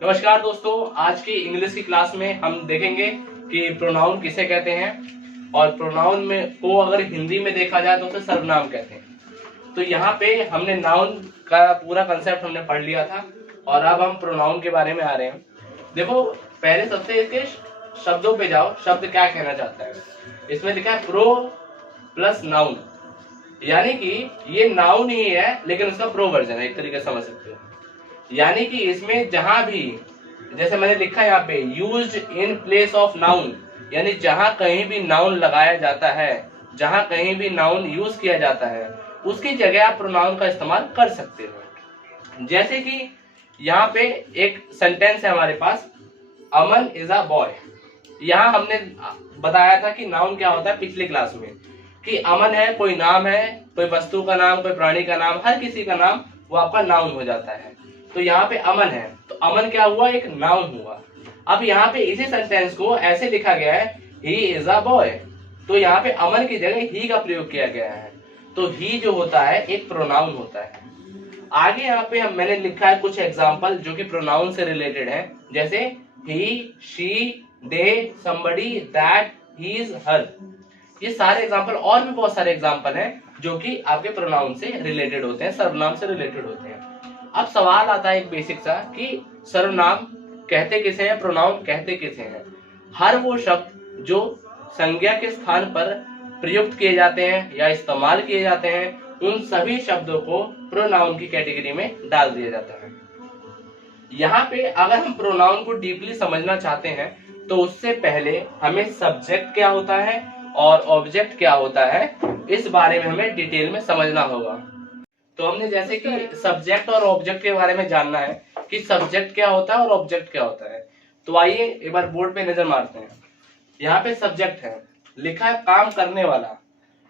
नमस्कार दोस्तों, आज की इंग्लिश की क्लास में हम देखेंगे कि प्रोनाउन किसे कहते हैं और प्रोनाउन में को अगर हिंदी में देखा जाए तो उसे सर्वनाम कहते हैं। तो यहाँ पे हमने नाउन का पूरा कंसेप्ट हमने पढ़ लिया था और अब हम प्रोनाउन के बारे में आ रहे हैं। देखो, पहले सबसे इसके शब्दों पे जाओ, शब्द क्या कहना चाहता है। इसमें लिखा है प्रो प्लस नाउन, यानी कि ये नाउन ही है लेकिन उसका प्रो वर्जन है, एक तरीके से समझ सकते हो। यानी कि इसमें जहां भी, जैसे मैंने लिखा यहाँ पे, used in place of noun, यानी जहां कहीं भी नाउन लगाया जाता है, जहां कहीं भी नाउन यूज किया जाता है, उसकी जगह आप प्रोनाउन का इस्तेमाल कर सकते हो। जैसे कि यहाँ पे एक सेंटेंस है हमारे पास, अमन इज अ बॉय। यहाँ हमने बताया था कि नाउन क्या होता है पिछली क्लास में, कि अमन है, कोई नाम है, कोई वस्तु का नाम, कोई प्राणी का नाम, हर किसी का नाम वो आपका नाउन हो जाता है। तो यहाँ पे अमन है, तो अमन क्या हुआ, एक नाउन हुआ। अब यहाँ पे इसी सेंटेंस को ऐसे लिखा गया है, ही इज अ बॉय, तो यहाँ पे अमन की जगह ही का प्रयोग किया गया है। तो ही जो होता है एक प्रोनाउन होता है। आगे यहाँ पे मैंने लिखा है कुछ एग्जाम्पल जो कि प्रोनाउन से रिलेटेड है, जैसे he, she, they, somebody, that, his, her. ये सारे एग्जाम्पल और भी बहुत सारे एग्जाम्पल हैं जो कि आपके प्रोनाउन से रिलेटेड होते हैं, सर्वनाम से रिलेटेड होते हैं। अब सवाल आता है एक बेसिक सा कि सर्वनाम कहते किसे हैं, प्रोनाउन कहते किसे हैं। हर वो शब्द जो संज्ञा के स्थान पर प्रयुक्त किए जाते हैं या इस्तेमाल किए जाते हैं, उन सभी शब्दों को प्रोनाउन की कैटेगरी में डाल दिया जाता है। यहाँ पे अगर हम प्रोनाउन को डीपली समझना चाहते हैं तो उससे पहले हमें सब्जेक्ट क्या होता है और ऑब्जेक्ट क्या होता है, इस बारे में हमें डिटेल में समझना होगा। तो हमने जैसे कि सब्जेक्ट और ऑब्जेक्ट के बारे में जानना है कि सब्जेक्ट क्या होता है और ऑब्जेक्ट क्या होता है। तो आइए एक बार बोर्ड पे नजर मारते हैं। यहाँ पे सब्जेक्ट है, लिखा है काम करने वाला।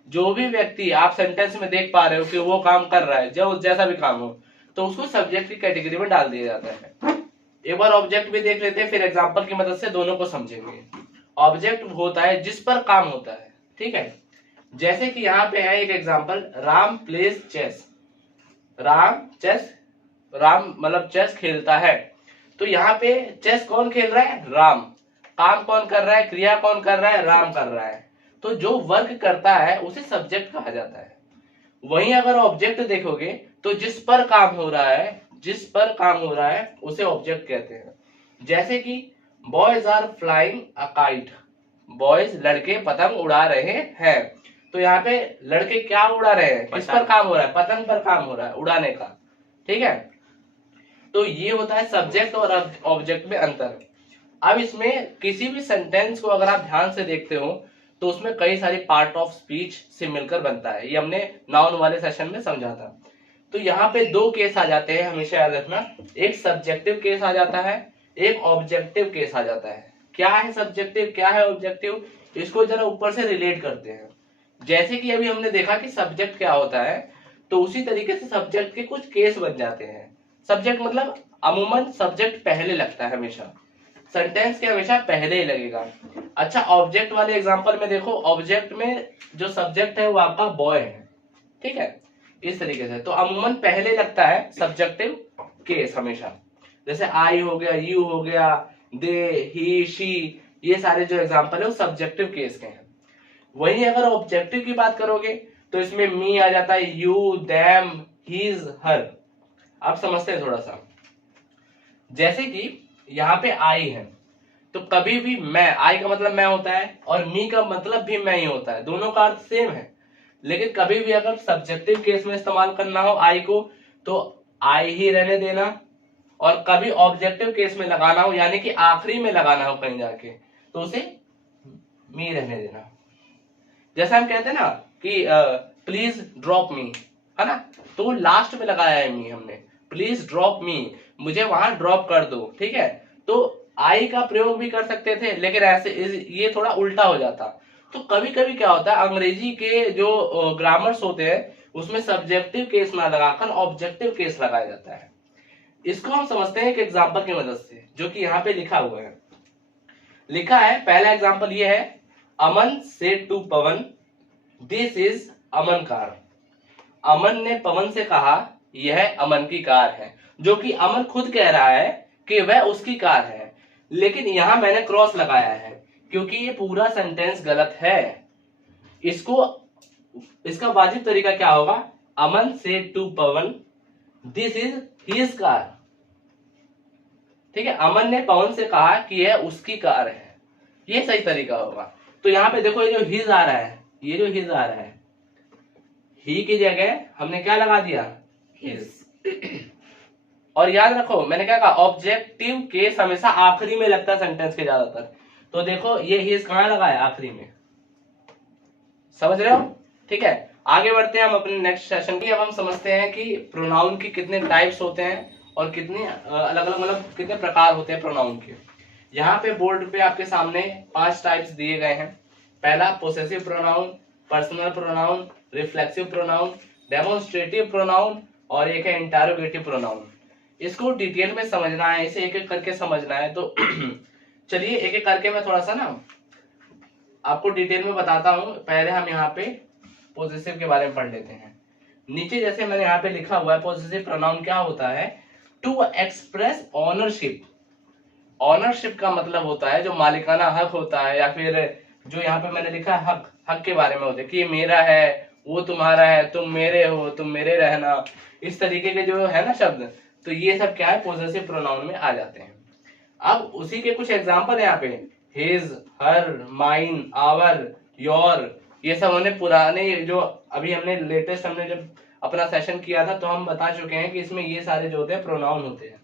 जो भी व्यक्ति आप सेंटेंस में देख पा रहे हो कि वो काम कर रहा है, जो जैसा भी काम हो, तो उसको सब्जेक्ट की कैटेगरी में डाल दिया जाता है। एक बार ऑब्जेक्ट भी देख लेते हैं, फिर एग्जाम्पल की मदद से दोनों को समझेंगे। ऑब्जेक्ट होता है जिस पर काम होता है, ठीक है। जैसे कि यहाँ पे है एक example, Ram plays chess. Ram मतलब चेस खेलता है। तो यहाँ पे चेस कौन खेल रहा है, राम। काम कौन कर रहा है, क्रिया कौन कर रहा है, राम कर रहा है। तो जो वर्क करता है उसे सब्जेक्ट कहा जाता है। वहीं अगर ऑब्जेक्ट देखोगे तो जिस पर काम हो रहा है उसे ऑब्जेक्ट कहते हैं। जैसे कि boys are flying a kite, boys लड़के पतंग उड़ा रहे हैं। तो यहाँ पे लड़के क्या उड़ा रहे हैं, किस पर काम हो रहा है, पतंग पर काम हो रहा है, उड़ाने का, ठीक है। तो ये होता है सब्जेक्ट और ऑब्जेक्ट में अंतर। अब इसमें किसी भी सेंटेंस को अगर आप ध्यान से देखते हो तो उसमें कई सारी पार्ट ऑफ स्पीच से मिलकर बनता है। ये हमने नाउन वाले सेशन में समझा था। तो यहाँ पे दो केस आ जाते हैं, हमेशा याद रखना। एक सब्जेक्टिव केस आ जाता है, एक ऑब्जेक्टिव केस आ जाता है। क्या है सब्जेक्टिव, क्या है ऑब्जेक्टिव, इसको जरा ऊपर से रिलेट करते हैं। जैसे कि अभी हमने देखा कि सब्जेक्ट क्या होता है, तो उसी तरीके से सब्जेक्ट के कुछ केस बन जाते हैं। सब्जेक्ट मतलब अमूमन सब्जेक्ट पहले लगता है, हमेशा सेंटेंस के हमेशा पहले ही लगेगा। अच्छा, ऑब्जेक्ट वाले एग्जांपल में देखो, ऑब्जेक्ट में जो सब्जेक्ट है वो आपका बॉय है, ठीक है, इस तरीके से। तो अमूमन पहले लगता है सब्जेक्टिव केस हमेशा। जैसे आई हो गया, यू हो गया, दे, ही, शी, ये सारे जो एग्जांपल है वो सब्जेक्टिव केस के हैं। वहीं अगर ऑब्जेक्टिव की बात करोगे तो इसमें मी आ जाता है, यू, देम, हीज, हर। आप समझते हैं थोड़ा सा। जैसे कि यहाँ पे आई है, तो कभी भी मैं, आई का मतलब मैं होता है और मी का मतलब भी मैं ही होता है, दोनों का अर्थ सेम है। लेकिन कभी भी अगर सब्जेक्टिव केस में इस्तेमाल करना हो आई को, तो आई ही रहने देना, और कभी ऑब्जेक्टिव केस में लगाना हो, यानी कि आखिरी में लगाना हो कहीं जाके, तो उसे मी रहने देना। जैसे हम कहते हैं ना कि प्लीज ड्रॉप मी, है ना, तो लास्ट में लगाया है मी हमने, प्लीज ड्रॉप मी, मुझे वहां ड्रॉप कर दो, ठीक है। तो आई का प्रयोग भी कर सकते थे, लेकिन ऐसे ये थोड़ा उल्टा हो जाता। तो कभी कभी क्या होता है, अंग्रेजी के जो ग्रामर्स होते हैं उसमें सब्जेक्टिव केस ना लगाकर ऑब्जेक्टिव केस लगाया जाता है। इसको हम समझते हैं एक एग्जाम्पल की मदद से, जो कि यहाँ पे लिखा हुआ है। लिखा है, पहला एग्जाम्पल ये है, Aman said to Pavan, this is Aman car. Aman ने पवन से कहा, यह अमन की कार है। जो कि अमन खुद कह रहा है कि वह उसकी कार है, लेकिन यहां मैंने क्रॉस लगाया है क्योंकि ये पूरा सेंटेंस गलत है। इसका वाजिब तरीका क्या होगा? Aman said to Pavan this is his car. ठीक है, अमन ने पवन से कहा कि यह उसकी कार है, ये सही तरीका होगा। तो यहाँ पे देखो ये जो हिज आ रहा है, ये जो हिज आ रहा है, ही की जगह हमने क्या लगा दिया? हिज। और याद रखो मैंने क्या कहा, ऑब्जेक्टिव केस हमेशा आखिरी में लगता है सेंटेंस के ज्यादातर। तो देखो ये हिज कहां लगा है? आखिरी में। समझ रहे हो? ठीक है, आगे बढ़ते हैं हम अपने नेक्स्ट सेशन की। अब हम समझते हैं कि प्रोनाउन की कितने टाइप्स होते हैं और कितने अलग अलग मतलब कितने प्रकार होते हैं प्रोनाउन के। यहाँ पे बोर्ड पे आपके सामने 5 टाइप्स दिए गए हैं। पहला possessive pronoun, personal pronoun, reflexive pronoun, demonstrative pronoun और एक है इंटरोगेटिव प्रोनाउन। इसको डिटेल में समझना है, इसे एक एक करके समझना है। तो चलिए एक एक करके मैं थोड़ा सा ना आपको डिटेल में बताता हूं। पहले हम यहाँ पे पोजेसिव के बारे में पढ़ लेते हैं। नीचे जैसे मैंने यहाँ पे लिखा हुआ है, पोजेसिव प्रोनाउन क्या होता है? To express ownership. ऑनरशिप का मतलब होता है जो मालिकाना हक होता है, या फिर जो यहाँ पे मैंने लिखा है हक, हक के बारे में होता है कि ये मेरा है, वो तुम्हारा है, तुम मेरे हो, तुम मेरे रहना, इस तरीके के जो है ना शब्द, तो ये सब क्या है? पोजेसिव प्रोनाउन में आ जाते हैं। अब उसी के कुछ एग्जांपल है यहाँ पे, his, her, mine, our, your, ये सब हमने पुराने जो अभी हमने लेटेस्ट हमने जब अपना सेशन किया था तो हम बता चुके हैं कि इसमें ये सारे जो होते हैं प्रोनाउन होते हैं।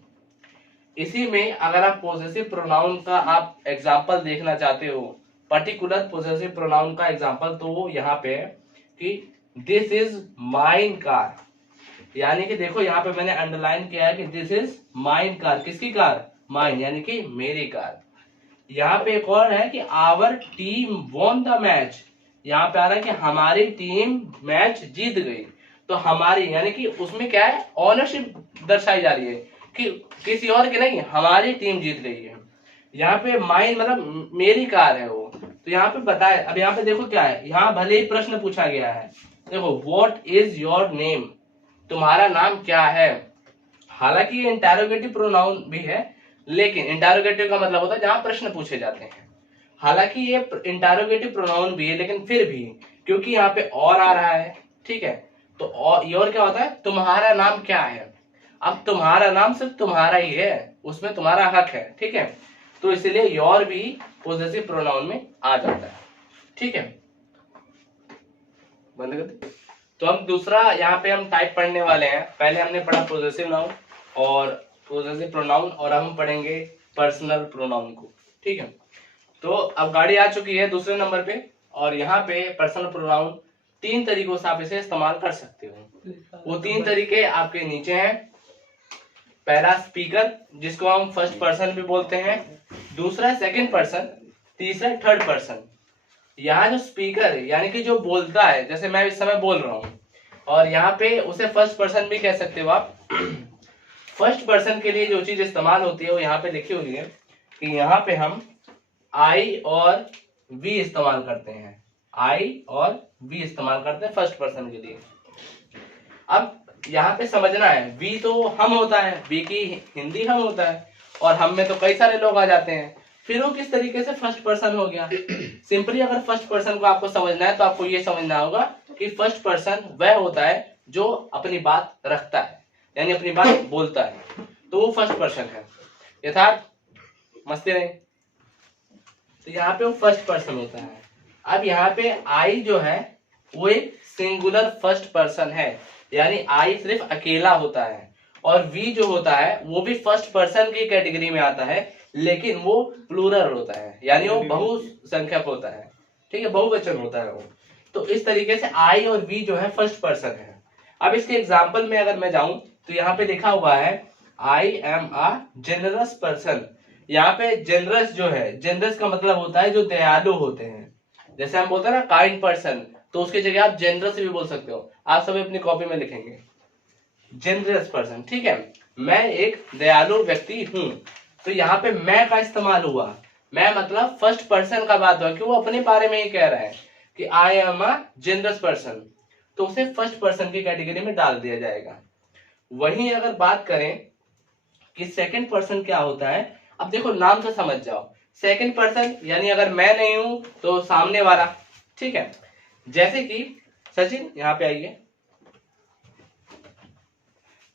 इसी में अगर आप पोजेसिव प्रोनाउन का आप एग्जांपल देखना चाहते हो, पर्टिकुलर पोजेसिव प्रोनाउन का एग्जांपल, तो यहाँ पे है कि दिस इज माइन कार। यानी कि देखो यहाँ पे मैंने अंडरलाइन किया है कि दिस इज माइन कार। किसकी कार? माइन, यानी कि मेरी कार। यहाँ पे एक और है कि our team won the match. यहाँ पे आ रहा है कि हमारी टीम मैच जीत गई। तो हमारी यानी कि उसमें क्या है? ऑनरशिप दर्शाई जा रही है कि किसी और की नहीं, हमारी टीम जीत गई है। यहाँ पे माइन मतलब मेरी कार है वो। तो यहाँ पे बताए, अब यहाँ पे देखो क्या है, यहाँ भले ही प्रश्न पूछा गया है। देखो व्हाट इज योर नेम, तुम्हारा नाम क्या है। हालांकि ये इंटरोगेटिव प्रोनाउन भी है, लेकिन इंटरोगेटिव का मतलब होता है जहां प्रश्न पूछे जाते हैं। हालांकि ये इंटरोगेटिव प्रोनाउन भी है, लेकिन फिर भी क्योंकि यहाँ पे और आ रहा है, ठीक है, तो और क्या होता है? तुम्हारा नाम क्या है। अब तुम्हारा नाम सिर्फ तुम्हारा ही है, उसमें तुम्हारा हक है, ठीक है, तो इसलिए योर भी पोजेसिव प्रोनाउन में आ जाता है। ठीक है, बंद कर दे। तो हम दूसरा यहाँ पे हम टाइप पढ़ने वाले हैं। पहले हमने पढ़ा पोजेसिव नाउन और पोजेसिव प्रोनाउन, और हम पढ़ेंगे पर्सनल प्रोनाउन को। ठीक है, तो अब गाड़ी आ चुकी है दूसरे नंबर पे, और यहाँ पे पर्सनल प्रोनाउन 3 तरीकों से आप इसे इस्तेमाल कर सकते हो। वो 3 तरीके आपके नीचे हैं। पहला स्पीकर, जिसको हम फर्स्ट पर्सन भी बोलते हैं, दूसरा सेकंड पर्सन, तीसरा थर्ड पर्सन। यहाँ जो स्पीकर यानी कि जो बोलता है, जैसे मैं इस समय बोल रहा हूं, और यहाँ पे उसे फर्स्ट पर्सन भी कह सकते हो आप। फर्स्ट पर्सन के लिए जो चीज इस्तेमाल होती है वो यहाँ पे लिखी हुई है कि यहाँ पे हम आई और वी इस्तेमाल करते हैं। आई और वी इस्तेमाल करते हैं फर्स्ट पर्सन के लिए। अब यहाँ पे समझना है, वी तो हम होता है, वी की हिंदी हम होता है, और हम में तो कई सारे लोग आ जाते हैं, फिर वो किस तरीके से फर्स्ट पर्सन हो गया। सिंपली अगर फर्स्ट पर्सन को आपको समझना है तो आपको ये समझना होगा कि फर्स्ट पर्सन वह होता है जो अपनी बात रखता है, यानी अपनी बात बोलता है, तो वो फर्स्ट पर्सन है। यथार्थ मस्ती नहीं। तो यहाँ पे वो फर्स्ट पर्सन होता है। अब यहाँ पे आई जो है वो एक सिंगुलर फर्स्ट पर्सन है, यानी आई सिर्फ अकेला होता है, और वी जो होता है वो भी फर्स्ट पर्सन की कैटेगरी में आता है, लेकिन वो प्लूरल होता है, यानी वो बहुसंख्यक होता है। ठीक है, बहुवचन होता है वो। तो इस तरीके से आई और वी जो है फर्स्ट पर्सन है। अब इसके एग्जाम्पल में अगर मैं जाऊं तो यहाँ पे लिखा हुआ है I am a generous person. यहाँ पे जेनरस जो है, जेनरस का मतलब होता है जो दयालु होते हैं। जैसे हम बोलते हैं ना काइंड पर्सन, तो उसकी जगह आप जेनरस भी बोल सकते हो। आप सभी अपनी कॉपी में लिखेंगे जेनरस पर्सन। ठीक है, मैं एक दयालु व्यक्ति हूं। तो यहाँ पे मैं का इस्तेमाल हुआ, मैं मतलब फर्स्ट पर्सन का बात हुआ कि वो अपने बारे में ही कह रहा है कि I am a generous person, तो उसे फर्स्ट पर्सन की कैटेगरी में डाल दिया जाएगा। वहीं अगर बात करें कि सेकंड पर्सन क्या होता है। अब देखो नाम से समझ जाओ, सेकंड पर्सन यानी अगर मैं नहीं हूं तो सामने वाला, ठीक है। जैसे कि सचिन, यहाँ पे आइए,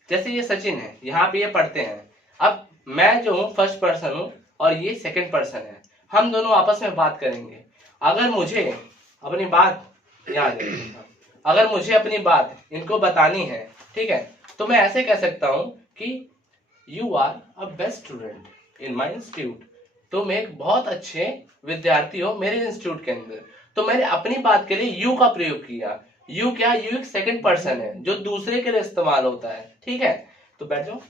जैसे ये सचिन है, यहाँ पे ये पढ़ते हैं। अब मैं जो हूँ फर्स्ट पर्सन हूँ और ये सेकंड पर्सन है, हम दोनों आपस में बात करेंगे। अगर मुझे अपनी बात याद है, अगर मुझे अपनी बात इनको बतानी है, ठीक है, तो मैं ऐसे कह सकता हूं कि you are a best student in my institute, तुम एक बहुत अच्छे विद्यार्थी हो मेरे इंस्टीट्यूट के अंदर। तो मैंने अपनी बात के लिए यू का प्रयोग किया। यू क्या, यू एक सेकंड पर्सन है जो दूसरे के लिए इस्तेमाल होता है, ठीक है। तो बैठ जाओ।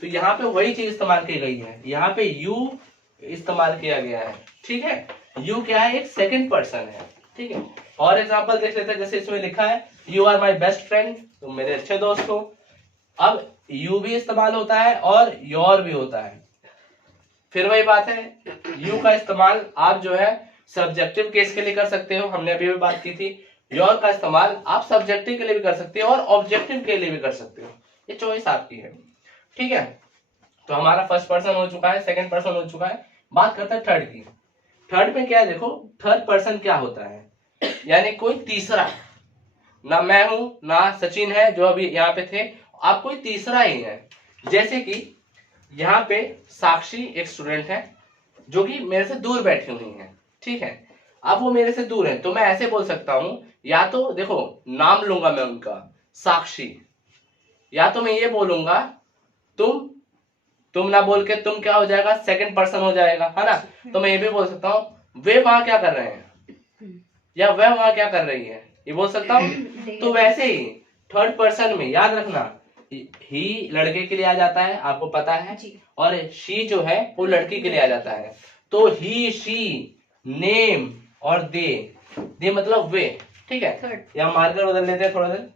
तो यहाँ पे वही चीज इस्तेमाल की गई है, यहाँ पे यू इस्तेमाल किया गया है, ठीक है। यू क्या है, एक सेकंड पर्सन है, ठीक है। और एग्जांपल देख लेते हैं, जैसे इसमें लिखा है you are my best friend, तुम मेरे अच्छे दोस्त हो। अब यू भी इस्तेमाल होता है और योर भी होता है। फिर वही बात है, यू का इस्तेमाल आप जो है सब्जेक्टिव केस के लिए कर सकते हो, हमने अभी भी बात की थी। योर का इस्तेमाल आप सब्जेक्टिव के लिए भी कर सकते हो और ऑब्जेक्टिव के लिए भी कर सकते हो, ये चॉइस आपकी है, ठीक है। तो हमारा फर्स्ट पर्सन हो चुका है, सेकंड पर्सन हो चुका है। बात करते हैं थर्ड की। थर्ड में क्या है, देखो थर्ड पर्सन क्या होता है, यानी कोई तीसरा, ना मैं हूं ना सचिन है जो अभी यहाँ पे थे, आप कोई तीसरा ही है। जैसे कि यहाँ पे साक्षी एक स्टूडेंट है जो कि मेरे से दूर बैठी हुई है, ठीक है। अब वो मेरे से दूर है तो मैं ऐसे बोल सकता हूं, या तो देखो नाम लूंगा मैं उनका साक्षी, या तो मैं ये बोलूंगा तुम ना बोल के तुम क्या हो जाएगा, सेकंड पर्सन हो जाएगा, है ना। तो मैं ये भी बोल सकता हूँ वे वहां क्या कर रहे हैं, या वह वहां क्या कर रही है, ये बोल सकता हूँ। तो वैसे ही थर्ड पर्सन में याद रखना, ही लड़के के लिए आ जाता है, आपको पता है, और शी जो है वो लड़की के लिए आ जाता है। तो ही, शी, नेम और दे मतलब वे, ठीक है। या मार्कर बदल लेते हैं थोड़ा देर,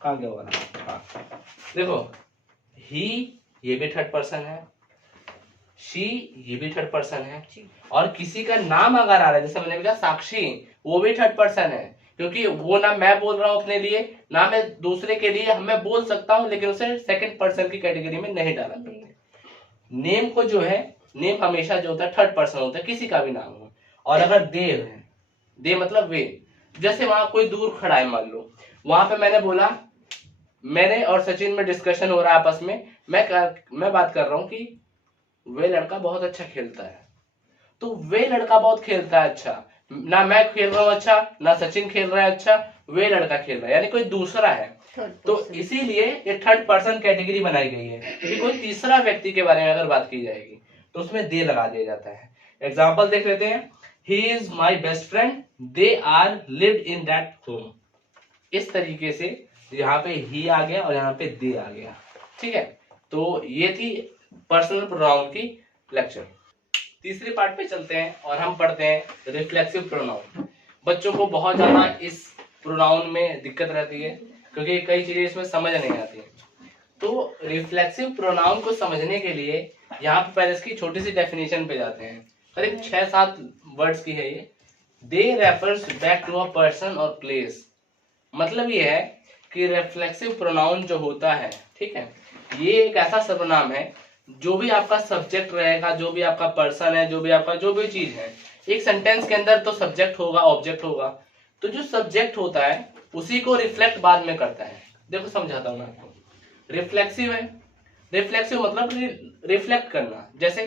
कहाँ क्या होगा। हाँ देखो, ही ये भी थर्ड पर्सन है, शी ये भी थर्ड पर्सन है, और किसी का नाम अगर आ रहा है, जैसे मैंने कहा साक्षी, वो भी थर्ड पर्सन है, क्योंकि वो ना मैं बोल रहा हूं अपने लिए ना मैं दूसरे के लिए, मैं बोल सकता हूं लेकिन उसे सेकंड पर्सन की कैटेगरी में नहीं डाला करते। नेम को जो है, नेम हमेशा जो होता है थर्ड पर्सन होता है, किसी का भी नाम हो। और अगर दे है, दे मतलब वे, जैसे वहां कोई दूर खड़ा है, मान लो वहां पे मैंने बोला, मैंने और सचिन में डिस्कशन हो रहा है आपस में, मैं बात कर रहा हूं कि वे लड़का बहुत अच्छा खेलता है, तो वे लड़का बहुत खेलता है अच्छा, ना मैं खेल रहा हूँ अच्छा ना सचिन खेल रहा है अच्छा, वे लड़का खेल रहा है, यानी कोई दूसरा है। तो इसीलिए ये थर्ड पर्सन कैटेगरी बनाई गई है कि कोई तीसरा व्यक्ति के बारे में अगर बात की जाएगी तो उसमें दे लगा दिया जाता है। एग्जाम्पल देख लेते हैं, he is my best friend, they are lived in that home. इस तरीके से यहाँ पे ही आ गया और यहाँ पे दे आ गया, ठीक है। तो ये थी पर्सनल प्रोनाउन की लेक्चर। तीसरे पार्ट पे चलते हैं और हम पढ़ते हैं रिफ्लेक्सिव प्रोनाउन। बच्चों को बहुत ज्यादा इस प्रोनाउन में दिक्कत रहती है क्योंकि कई चीजें इसमें समझ नहीं आती है। तो रिफ्लेक्सिव प्रोनाउन को समझने के लिए यहाँ पे पहले इसकी छोटी सी डेफिनेशन पे जाते हैं, करीब 6-7 वर्ड्स की है ये। They refers back to a person और प्लेस। मतलब ये है कि रिफ्लेक्सिव प्रोनाउन जो होता है, ठीक है, ये एक ऐसा सर्वनाम है, जो भी आपका सब्जेक्ट रहेगा, जो भी आपका पर्सन है, जो भी आपका जो भी चीज है, एक सेंटेंस के अंदर तो सब्जेक्ट होगा ऑब्जेक्ट होगा, तो जो सब्जेक्ट होता है उसी को रिफ्लेक्ट बाद में करता है। देखो समझाता हूँ मैं आपको। रिफ्लेक्सिव है, रिफ्लेक्सिव मतलब रिफ्लेक्ट करना। जैसे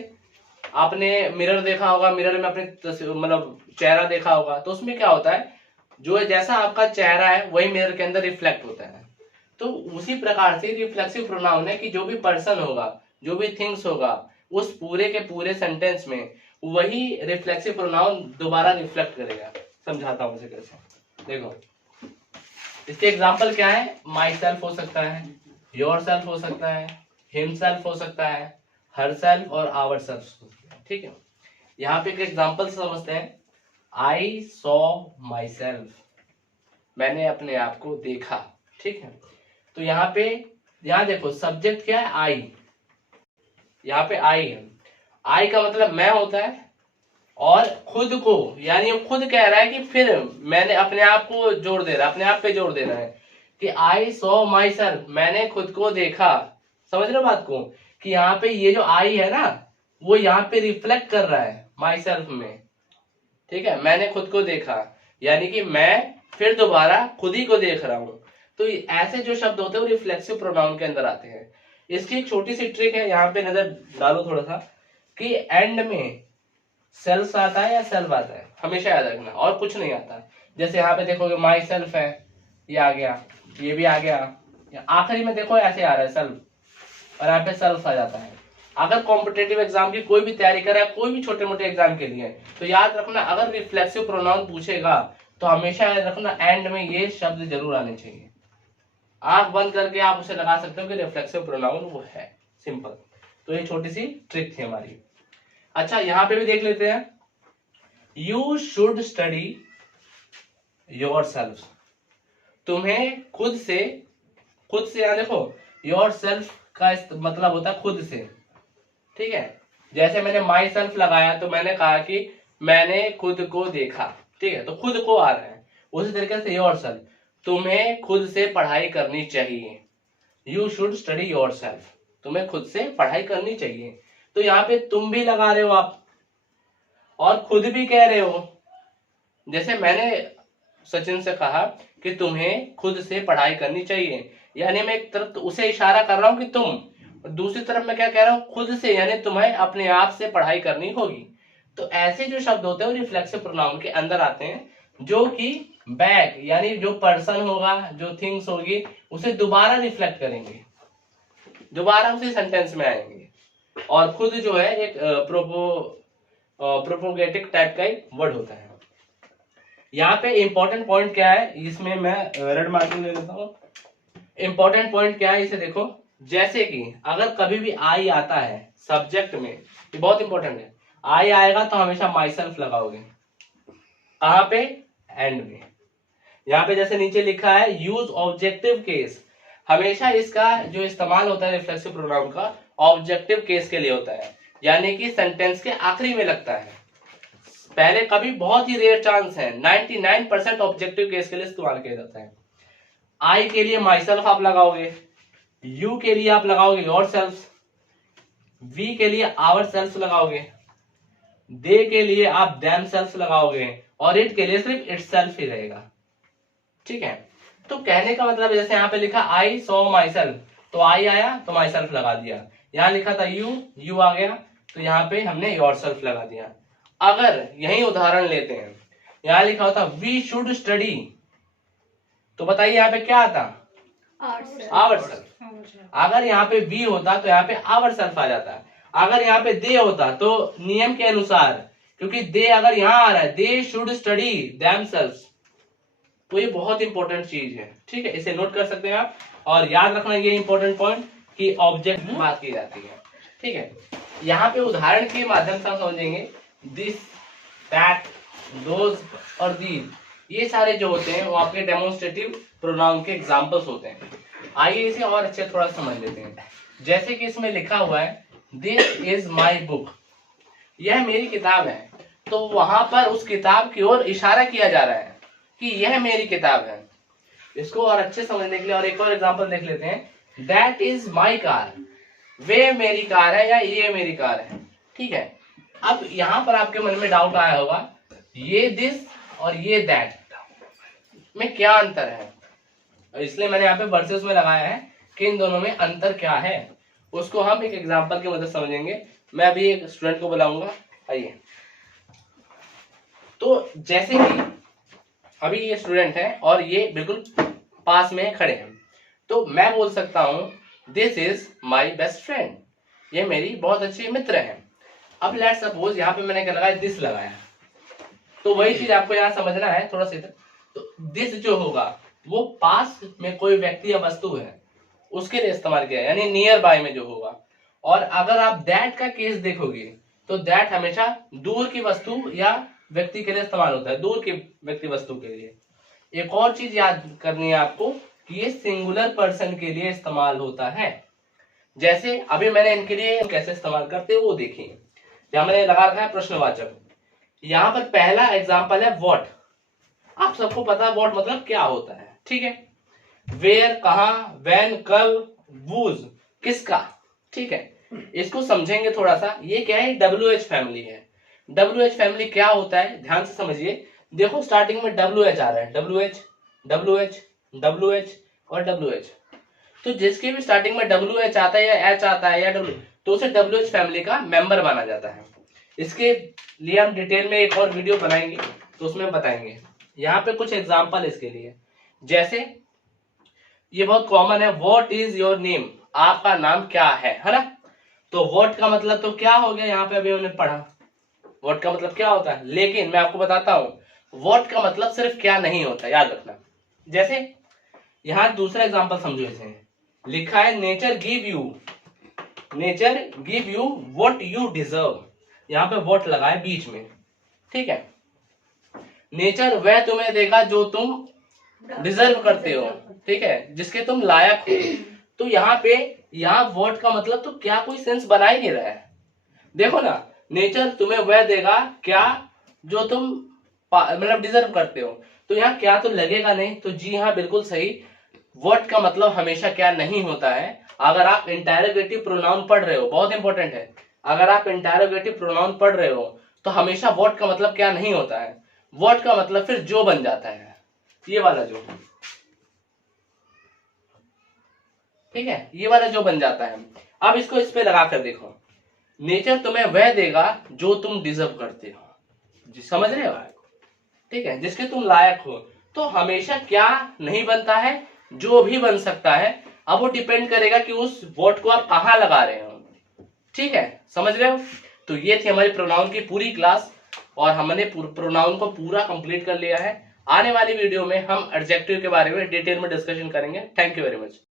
आपने मिरर देखा होगा, मिरर में अपने मतलब चेहरा देखा होगा, तो उसमें क्या होता है, जो जैसा आपका चेहरा है वही मिरर के अंदर रिफ्लेक्ट होता है। तो उसी प्रकार से रिफ्लेक्सिव प्रोनाउन है कि जो भी पर्सन होगा, जो भी थिंग्स होगा, उस पूरे के पूरे सेंटेंस में वही रिफ्लेक्सिव प्रोनाउन दोबारा रिफ्लेक्ट करेगा। समझाता हूं इसे कैसे, देखो इसके एग्जांपल क्या है, माई सेल्फ हो सकता है, योर सेल्फ हो सकता है, हिम सेल्फ हो सकता है, हर सेल्फ और आवर सेल्फ, ठीक है। यहाँ पे एक एग्जांपल समझते हैं, आई सॉ माई सेल्फ, मैंने अपने आप को देखा, ठीक है। तो यहाँ पे, यहाँ देखो सब्जेक्ट क्या है, आई, यहाँ पे आई है, आई का मतलब मैं होता है, और खुद को, यानी खुद कह रहा है कि फिर मैंने अपने आप को जोड़ दे रहा है, अपने आप पे जोड़ दे रहा है कि आई सॉ माई सेल्फ, मैंने खुद को देखा। समझ रहे हो बात को, कि यहाँ पे ये जो आई है ना वो यहाँ पे रिफ्लेक्ट कर रहा है माई सेल्फ में, ठीक है, मैंने खुद को देखा, यानी कि मैं फिर दोबारा खुद ही को देख रहा हूं। तो ऐसे जो शब्द होते हैं वो रिफ्लेक्सिव प्रोनाउन के अंदर आते हैं। इसकी एक छोटी सी ट्रिक है, यहाँ पे नजर डालो थोड़ा सा, कि एंड में सेल्फ आता है या सेल्फ आता है, हमेशा याद रखना, और कुछ नहीं आता। जैसे यहाँ पे देखोगे माई सेल्फ है, ये आ गया, ये भी आ गया, आखिरी में देखो ऐसे आ रहा है सेल्फ, और यहाँ पे सेल्फ आ जाता है। अगर कॉम्पिटेटिव एग्जाम की कोई भी तैयारी कर रहा है, कोई भी छोटे मोटे एग्जाम के लिए, तो याद रखना अगर रिफ्लेक्सिव प्रोनाउन पूछेगा तो हमेशा याद रखना एंड में ये शब्द जरूर आने चाहिए। आंख बंद करके आप उसे लगा सकते हो कि रिफ्लेक्सिव प्रोनाउन वो है, सिंपल। तो ये छोटी सी ट्रिक थी हमारी। अच्छा, यहां पे भी देख लेते हैं, you should study your self. तुम्हें खुद से यहां देखो, योर सेल्फ का मतलब होता है खुद से, ठीक है। जैसे मैंने माई सेल्फ लगाया तो मैंने कहा कि मैंने खुद को देखा, ठीक है, तो खुद को आ रहा है। उसी तरीके से योर सेल्फ, तुम्हें खुद से पढ़ाई करनी चाहिए, you should study your self, तुम्हें खुद से पढ़ाई करनी चाहिए। तो यहाँ पे तुम भी लगा रहे हो आप, और खुद भी कह रहे हो। जैसे मैंने सचिन से कहा कि तुम्हें खुद से पढ़ाई करनी चाहिए, यानी मैं एक तरफ उसे इशारा कर रहा हूं कि तुम, दूसरी तरफ मैं क्या कह रहा हूं, खुद से, यानी तुम्हें अपने आप से पढ़ाई करनी होगी। तो ऐसे जो शब्द होते हैं वो रिफ्लेक्सिव प्रोनाउन के अंदर आते हैं, जो कि बैक यानी जो पर्सन होगा, जो थिंग्स होगी, उसे दोबारा रिफ्लेक्ट करेंगे, दोबारा उसी सेंटेंस में आएंगे। और खुद जो है एक प्रोपोगेटिव टाइप का एक वर्ड होता है। यहाँ पे इंपॉर्टेंट पॉइंट क्या है, इसमें मैं रेड मार्किंग ले लेता हूँ। इंपॉर्टेंट पॉइंट क्या है इसे देखो, जैसे कि अगर कभी भी आई आता है सब्जेक्ट में, ये बहुत इंपॉर्टेंट है, आई आएगा तो हमेशा माई सेल्फ लगाओगे, कहां पे, एंड में। यहाँ पे जैसे नीचे लिखा है यूज ऑब्जेक्टिव केस, हमेशा इसका जो इस्तेमाल होता है रिफ्लेक्सिव प्रोनाउन का ऑब्जेक्टिव केस के लिए होता है, यानी कि सेंटेंस के आखिरी में लगता है। पहले कभी बहुत ही रेयर चांस है, 99% ऑब्जेक्टिव केस के लिए इस्तेमाल किया जाता है। आई के लिए माई सेल्फ आप लगाओगे, यू के लिए आप लगाओगे योर सेल्फ, वी के लिए आवर सेल्फ लगाओगे, दे के लिए आप देम सेल्फ लगाओगे, और इट के लिए सिर्फ इट सेल्फ ही रहेगा, ठीक है। तो कहने का मतलब जैसे यहाँ पे लिखा आई सॉ माई सेल्फ, तो आई आया तो माई सेल्फ लगा दिया। यहाँ लिखा था यू आ गया तो यहाँ पे हमने योर सेल्फ लगा दिया। अगर यही उदाहरण लेते हैं, यहाँ लिखा होता वी शुड स्टडी, तो बताइए यहाँ पे क्या आता, आवर सेल्फ। अगर यहाँ पे वी होता तो यहाँ पे आवर सेल्फ आ जाता। अगर यहाँ पे दे होता तो नियम के अनुसार, क्योंकि दे अगर यहाँ आ रहा है, दे शुड स्टडी देमसेल्व्स, तो ये बहुत इंपॉर्टेंट चीज है, ठीक है, इसे नोट कर सकते हैं आप। और याद रखना ये इंपॉर्टेंट पॉइंट कि ऑब्जेक्ट की बात की जाती है, ठीक है। यहाँ पे उदाहरण के माध्यम से हम समझेंगे दिस, दैट, दोज और दीज, ये सारे जो होते हैं वो आपके डेमोन्स्ट्रेटिव प्रोनाउन के एग्जांपल्स होते हैं। आइए इसे और अच्छे थोड़ा समझ लेते हैं। जैसे कि इसमें लिखा हुआ है दिस इज माई बुक, यह मेरी किताब है, तो वहां पर उस किताब की ओर इशारा किया जा रहा है कि यह मेरी किताब है। इसको और अच्छे समझने के लिए और एक और एग्जांपल देख लेते हैं, दैट इज माई कार, वे मेरी कार है या ये मेरी कार है, ठीक है। अब यहां पर आपके मन में डाउट आया होगा, ये दिस और ये दैट में क्या अंतर है, इसलिए मैंने यहाँ पे वर्सेस में लगाया है कि इन दोनों में अंतर क्या है, उसको हम एक एग्जांपल की मदद समझेंगे। मैं अभी एक स्टूडेंट को बुलाऊंगा, आइए। तो जैसे कि अभी ये स्टूडेंट है और ये बिल्कुल पास में खड़े हैं, तो मैं बोल सकता हूं this is my best friend, ये मेरी बहुत अच्छी मित्र है। अब लेट्स सपोज यहाँ पे मैंने क्या लगाया, दिस लगाया, तो वही चीज आपको यहाँ समझना है थोड़ा सा। तो दिस जो होगा वो पास में कोई व्यक्ति या वस्तु है उसके लिए इस्तेमाल किया, यानी नियर बाय में जो होगा। और अगर आप दैट का केस देखोगे तो दैट हमेशा दूर की वस्तु या व्यक्ति के लिए इस्तेमाल होता है, दूर की व्यक्ति वस्तु के लिए। एक और चीज याद करनी है आपको कि ये सिंगुलर पर्सन के लिए इस्तेमाल होता है। जैसे अभी मैंने इनके लिए कैसे इस्तेमाल करते हैं वो देखिए, यहाँ मैंने लगा रखा है प्रश्नवाचक। यहाँ पर पहला एग्जाम्पल है व्हाट, आप सबको पता है व्हाट मतलब क्या होता है, ठीक है। वेयर कहाँ, व्हेन कब, वूज किसका, ठीक है। इसको समझेंगे थोड़ा सा। ये क्या है, WH फैमिली है। WH फैमिली क्या होता है, ध्यान से समझिए। देखो स्टार्टिंग में WH आ रहा है, WH WH WH और WH। तो जिसके भी स्टार्टिंग में WH आता है या H आता है या W, तो उसे WH फैमिली का मेंबर माना जाता है। इसके लिए हम डिटेल में एक और वीडियो बनाएंगे तो उसमें बताएंगे। यहाँ पे कुछ एग्जांपल इसके लिए, जैसे ये बहुत कॉमन है, व्हाट इज योर नेम, आपका नाम क्या है ना। तो व्हाट का मतलब तो क्या हो गया, यहाँ पे अभी हमने पढ़ा व्हाट का मतलब क्या होता है। लेकिन मैं आपको बताता हूं व्हाट का मतलब सिर्फ क्या नहीं होता, याद रखना। जैसे यहाँ दूसरा एग्जांपल समझो, इसे लिखा है nature give you what you deserve. यहाँ पे व्हाट लगा है बीच में, ठीक है। नेचर वह तुम्हें देगा जो तुम डिजर्व करते हो, ठीक है, जिसके तुम लायक हो। तो यहाँ व्हाट का मतलब तो क्या कोई सेंस बना ही नहीं रहा है। देखो ना, नेचर तुम्हें वह देगा क्या जो तुम मतलब डिजर्व करते हो, तो यहाँ क्या तो लगेगा नहीं। तो जी हाँ, बिल्कुल सही। व्हाट का मतलब हमेशा क्या नहीं होता है। अगर आप इंटरोगेटिव प्रोनाउन पढ़ रहे हो, बहुत इंपॉर्टेंट है, अगर आप इंटरोगेटिव प्रोनाउन पढ़ रहे हो तो हमेशा व्हाट का मतलब क्या नहीं होता है। व्हाट का मतलब फिर जो बन जाता है, ये वाला जो, ठीक है, ये वाला जो बन जाता है। अब इसको इस पे लगा कर देखो, नेचर तुम्हें वह देगा जो तुम डिजर्व करते हो, समझ रहे हो, ठीक है, जिसके तुम लायक हो। तो हमेशा क्या नहीं बनता है, जो भी बन सकता है। अब वो डिपेंड करेगा कि उस वर्ड को आप कहां लगा रहे हो, ठीक है, समझ रहे हो। तो ये थी हमारी प्रोनाउन की पूरी क्लास, और हमने प्रोनाउन को पूरा कंप्लीट कर लिया है। आने वाली वीडियो में हम एडजेक्टिव के बारे में डिटेल में डिस्कशन करेंगे। Thank you very much.